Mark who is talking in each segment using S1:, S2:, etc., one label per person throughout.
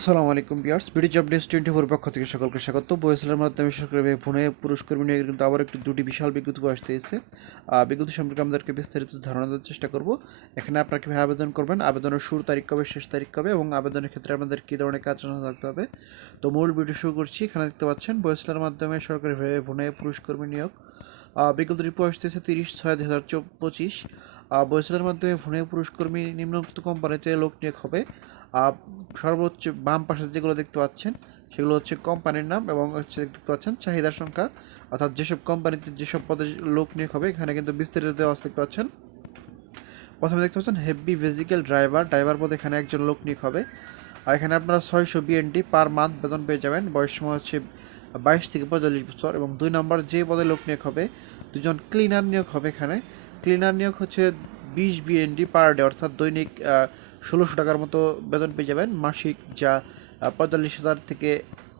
S1: আসসালামু আলাইকুম বিয়ার্স BD job desk twenty four পক্ষ থেকে সকলকে স্বাগত। বয়সেলের মাধ্যমে সরকারি পুনে পুরস্কার নিয়ে কিন্তু আবার একটি দুটি বিশাল বিজ্ঞপ্তি আসতে এসেছে বিজ্ঞপ্তি সম্পর্কে আমাদেরকে বিস্তারিত ধারণা দেওয়ার চেষ্টা করব। এখানে আপনারা কীভাবে আবেদন করবেন, আবেদনের শুরু তারিখ কবে, শেষ তারিখ কবে এবং আবেদনের ক্ষেত্রে আমাদের কী ধরনের কাজ থাকতে হবে। তো মূল ভিডিও শুরু করছি, এখানে দেখতে পাচ্ছেন বয়সেলের মাধ্যমে সরকারিভাবে পুনে পুরস্কর্মী নিয়োগ আহ, বিজ্ঞপ্তিটি আসতেছে তিরিশ ছয় দুই হাজার পঁচিশ। বয়সেলের মাধ্যমে ফোনে পুরস্কর্মী নিম্নোক্ত কোম্পানিতে লোক নিয়োগ হবে। সর্বোচ্চ বাম পাশে যেগুলো দেখতে পাচ্ছেন সেগুলো হচ্ছে কোম্পানির নাম এবং হচ্ছে দেখতে পাচ্ছেন চাহিদার সংখ্যা। অর্থাৎ যেসব কোম্পানিতে যেসব পদে লোক নিয়োগ হবে এখানে কিন্তু বিস্তারিত দেওয়া দেখতে পাচ্ছেন। প্রথমে দেখতে পাচ্ছেন হেভি ভেজিক্যাল ড্রাইভার ড্রাইভার পদে এখানে একজন লোক নিয়োগ হবে। আর এখানে আপনারা ছয়শো বিএনটি পার মান্থ বেতন পেয়ে যাবেন। বয়স সময় হচ্ছে বাইশ থেকে পঁয়তাল্লিশ বছর এবং দুই নম্বর যে পদে লোক নিয়োগ হবে, দুজন ক্লিনার নিয়োগ হবে এখানে। ক্লিনার নিয়োগ হচ্ছে বিশ বিএনডি পার ডে অর্থাৎ দৈনিক ষোলোশো টাকার মতো বেতন পেয়ে যাবেন। মাসিক যা পঁয়তাল্লিশ হাজার থেকে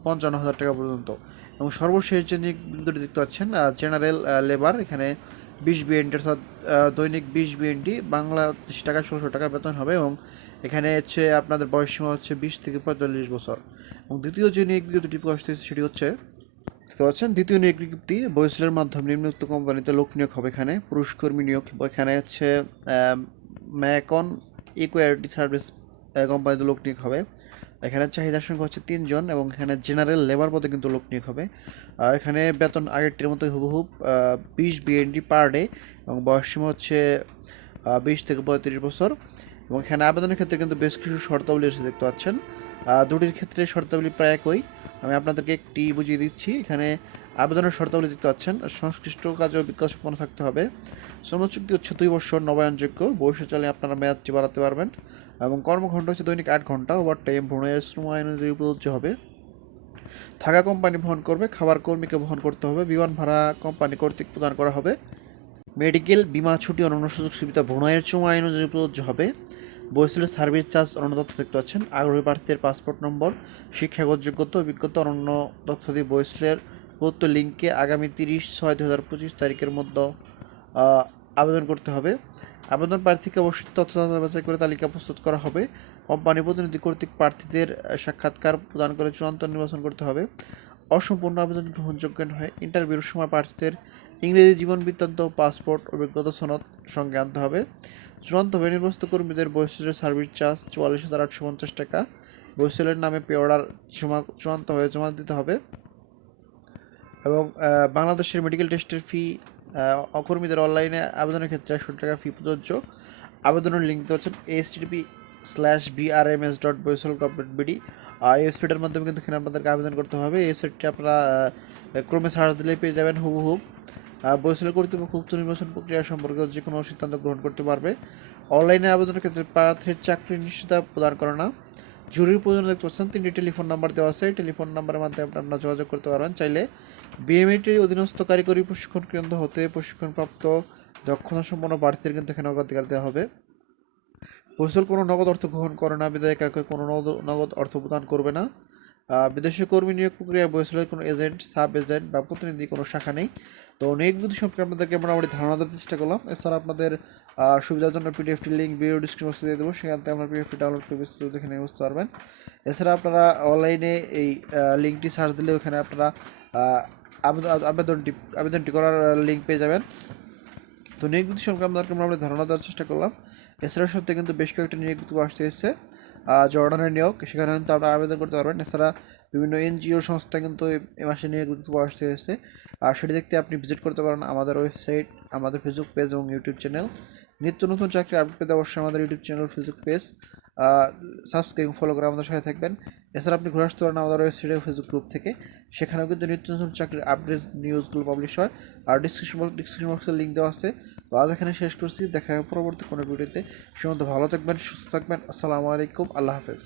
S1: পঞ্চান্ন হাজার টাকা পর্যন্ত। এবং সর্বশেষ যে নিয়োগ দেখতে পাচ্ছেন জেনারেল লেবার এখানে বিশ বিএনডি অর্থাৎ দৈনিক বিশ বিএনডি বাংলাদেশ টাকা ষোলোশো টাকা বেতন হবে এবং এখানে হচ্ছে আপনাদের বয়স সীমা হচ্ছে বিশ থেকে পঁয়তাল্লিশ বছর। এবং দ্বিতীয় যে নিয়োগ বিজ্ঞপ্তিটি প্রকাশিত হয়েছে সেটি হচ্ছে, দেখতে পাচ্ছেন, দ্বিতীয় নিয়োগ বিজ্ঞপ্তি, বয়সেলের মাধ্যমে নিম্নোক্ত কোম্পানিতে লোক নিয়োগ হবে এখানে পুরুষকর্মী নিয়োগ, এখানে হচ্ছে ম্যাকন ইকুয়ারিটি সার্ভিস কোম্পানিতে লোক নিয়োগ হবে। এখানে চাহিদার সংখ্যা হচ্ছে তিনজন এবং এখানে জেনারেল লেবার পদে কিন্তু লোক নিয়োগ হবে। আর এখানে বেতন আগেরটির মতোই হুবহুব বিশ বিএনডি পার ডে এবং বয়স সীমা হচ্ছে বিশ থেকে পঁয়ত্রিশ বছর। এবং এখানে আবেদনের ক্ষেত্রে কিন্তু বেশ কিছু শর্তাবলী এসে দেখতে পাচ্ছেন। দুটির ক্ষেত্রে শর্তাবলী প্রায় একই। আমি আপনাদেরকে একটি বুঝিয়ে দিচ্ছি। এখানে আবেদনের শর্তাবলী দেখতে পাচ্ছেন, সংশ্লিষ্ট কাজে সম্পন্ন থাকতে হবে। শ্রম চুক্তি হচ্ছে দুই বছর নবায়নযোগ্য। বয়স চালে আপনারা মেয়াদটি বাড়াতে পারবেন এবং কর্মঘণ্টা হচ্ছে দৈনিক আট ঘণ্টা ওভার টাইম ভ্রমণের শ্রম আইন অনুযায়ী হবে। থাকা কোম্পানি বহন করবে, খাবার কর্মীকে বহন করতে হবে। বিমান ভাড়া কোম্পানি কর্তৃক প্রদান করা হবে। মেডিকেল বিমা ছুটি অন্যান্য সুযোগ সুবিধা ভ্রমণের সময় আইন অনুযায়ী প্রযোজ্য হবে। বৈশিলের সার্ভিস চার্জ অন্য তথ্য দেখতে পাচ্ছেন। আগ্রহী প্রার্থীদের পাসপোর্ট নম্বর শিক্ষাগত যোগ্যতা অভিজ্ঞতা অন্য তথ্য দিয়ে বৈশিলের প্রদত্ত লিঙ্কে আগামী তিরিশ ছয় দু হাজার পঁচিশ তারিখের মধ্যে আবেদন করতে হবে। আবেদন প্রার্থীকে অবশ্যই তথ্য যাচাই করে তালিকা প্রস্তুত করা হবে। কোম্পানি প্রতিনিধি কর্তৃক প্রার্থীদের সাক্ষাৎকার প্রদান করে চূড়ান্ত নির্বাচন করতে হবে। অসম্পূর্ণ আবেদন গ্রহণযোগ্য নয়। ইন্টারভিউর সময় প্রার্থীদের ইংরেজি জীবন বৃত্তান্ত, পাসপোর্ট, অভিজ্ঞতা সনদ সঙ্গে আনতে হবে। চূড়ান্তভাবে নির্বাচিত কর্মীদের বৈশিষ্ট্যের সার্ভিস চার্জ চুয়াল্লিশ হাজার আটশো পঞ্চাশ টাকা। বৈশিষ্ট্যের নামে পে অর্ডার জমা চূড়ান্তভাবে জমা দিতে হবে। এবং বাংলাদেশের মেডিকেল টেস্টের ফি অকর্মীদের অনলাইনে আবেদনের ক্ষেত্রে একশো টাকা ফি প্রযোজ্য। আবেদনের লিঙ্ক দিতে হচ্ছেন এইচটিপি স্ল্যাশ বিআরএমএস ডট বৈসল গভর্নমেন্ট বিডি আর এই ওয়েবসাইটের মাধ্যমে কিন্তু আপনাদেরকে আবেদন করতে হবে। এই ওয়েবসাইটটি আপনারা ক্রমে সার্চ দিলেই পেয়ে যাবেন হুবহুব বৈশাল কর্তৃপক্ষ উক্ত নির্বাচন প্রক্রিয়া সম্পর্কে যে কোনো সিদ্ধান্ত গ্রহণ করতে পারবে। অনলাইনে আবেদনের ক্ষেত্রে প্রার্থীর চাকরির নিশ্চয়তা প্রদান করে না। জরুরি প্রয়োজন দেখতে পাচ্ছেন, তিনটি টেলিফোন নাম্বার দেওয়া আছে। টেলিফোন নাম্বারের মাধ্যমে আপনারা যোগাযোগ করতে পারবেন। চাইলে বিএমএটির অধীনস্থ কারিগরি প্রশিক্ষণ কেন্দ্র হতে প্রশিক্ষণপ্রাপ্ত দক্ষতা সম্পন্ন প্রার্থীদের কিন্তু এখানে অগ্রাধিকার দেওয়া হবে। পরিচাল কোনো নগদ অর্থ গ্রহণ করে না বিদায় কাউকে কোনো নগদ- অর্থ প্রদান করবে না। বিদেশি কর্মী নিয়োগ প্রক্রিয়ায় বৈশালের কোনো এজেন্ট, সাব এজেন্ট বা প্রতিনিধি কোনো শাখা নেই। তো নিয়োগ বিধি সম্পর্কে আপনাদেরকে মোটামুটি ধারণা দেওয়ার চেষ্টা করলাম। এছাড়া আপনাদের সুবিধার জন্য পিডিএফটি লিঙ্ক ভিডিও ডিসক্রিপশন দিয়ে দেবো। সেখান থেকে আপনার পিডিএফটি ডাউনলোড করে বিস্তারিত দেখে নিয়ে বুঝতে পারবেন এছাড়া আপনারা অনলাইনে এই লিঙ্কটি সার্চ দিলে ওখানে আপনারা আবেদনটি আবেদনটি করার লিঙ্ক পেয়ে যাবেন। তো নিয়োগ বিধি সম্পর্কে আপনাদেরকে মোটামুটি ধারণা দেওয়ার চেষ্টা করলাম। এছাড়া সত্যি কিন্তু বেশ কয়েকটি নিয়োগ আসতে এসেছে। জর্ডানের নিয়োগ, সেখানে কিন্তু আপনারা আবেদন করতে পারবেন। এছাড়া বিভিন্ন এনজিও সংস্থা কিন্তু এই মাসে নিয়োগ বিধি আসতে এসেছে আর সেটি দেখতে আপনি ভিজিট করতে পারেন আমাদের ওয়েবসাইট আমাদের ফেসবুক পেজ এবং ইউটিউব চ্যানেল নিত্য নতুন চাকরি আপডেট পেতে অবশ্যই আমাদের YouTube channel Facebook page subscribe follow করে আমাদের সাথে থাকবেন। এছাড়া আপনি ঘুরে আসতে পারেন আমাদের ওয়েবসাইটে ফেসবুক গ্রুপ থেকে। সেখানেও কিন্তু নিত্য নতুন চাকরির আপডেট নিউজগুলো পাবলিশ হয়। আর ডিসক্রিপশন বক্স ডিসক্রিপশন বক্সের লিঙ্ক দেওয়া আছে। তো আজ এখানে শেষ করছি। দেখা হবে পরবর্তী কোনো ভিডিওতে সে ভালো থাকবেন, সুস্থ থাকবেন। আসসালামু আলাইকুম। আল্লাহ হাফেজ।